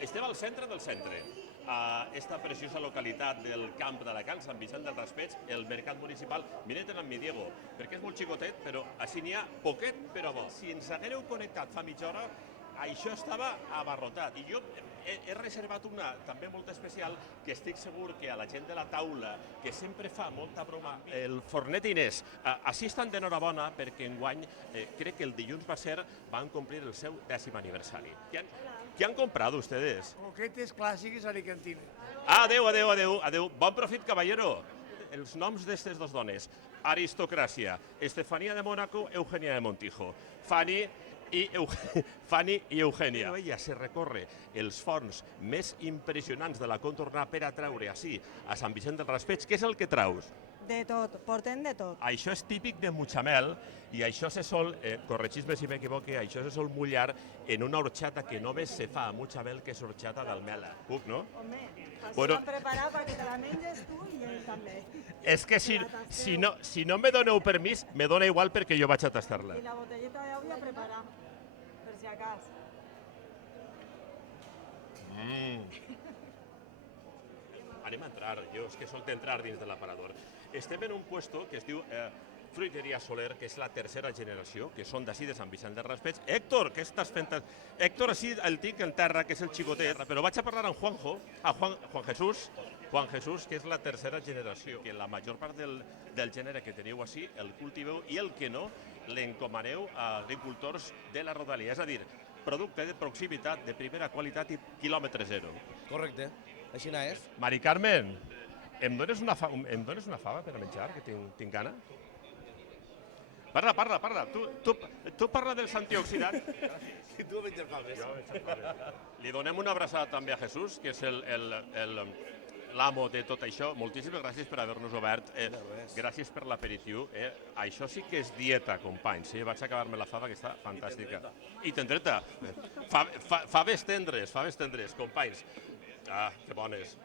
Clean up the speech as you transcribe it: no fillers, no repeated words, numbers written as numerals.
Estem al centre del centre. A esta preciosa localitat del Camp d'Alacant, Sant Vicent del Raspeig, el mercat municipal. Mireu amb mi Diego, perquè és molt xicotet, però així n'hi ha poquet, però bo. Si ens haguéreu connectat fa mitja hora, això estava abarrotat. I jo he reservat una també molt especial, que estic segur que a la gent de la taula, que sempre fa molta broma, el Fornet Inés, així estan d'enhorabona perquè enguany, crec que el dilluns van complir el seu 10è aniversari. ¿Qué han comprado ustedes? Croquetes clàssics alicantines. Adeu. Bon profit, caballero. Els noms d'estes dos dones. Aristocràcia. Estefanía de Mónaco, Eugenia de Montijo. Fanny i Eugènia. Ella se recorre els forns més impressionants de la contornar per a treure així a Sant Vicent del Raspeig. Què és el que traus? De tot, portem de tot. Això és típic de Mutxamel i això se sol, corregis-me si m'equivoque, això se sol mullar en una horchata que només se fa a Mutxamel, que és horchata d'almela. Puc, no? Home, així Bueno. l'han preparat perquè te la menges tu i ell també. És que si no me doneu permís, me dona igual perquè jo vaig a tastar-la. I la botelleta d'au ja preparar, per si acas. Anem a entrar, jo és que soc d'entrar dins de l'aparador. Estem en un puesto que es diu Fruiteria Soler, que és la tercera generació, que són d'ací de Sant Vicent del Raspeig. Héctor, què estàs fent? Héctor, així el tinc en terra, que és el xicotet, però vaig a parlar amb Juan Jesús, que és la tercera generació, que la major part del gènere que teniu així el cultiveu i el que no l'encomaneu a agricultors de la rodalia. És a dir, producte de proximitat, de primera qualitat i quilòmetre zero. Correcte, així és. Mari Carmen, em dones una fava per a menjar, que tinc gana? Parla. Tu parla dels antioxidants. Si tu menges faves. Li donem una abraçada també a Jesús, que és l'amo de tot això. Moltíssimes gràcies per haver-nos obert. Gràcies per l'aperitiu. Això sí que és dieta, companys. Vaig acabar-me la fava, que està fantàstica. I tendreta. Faves tendres, companys. Ah, que bones.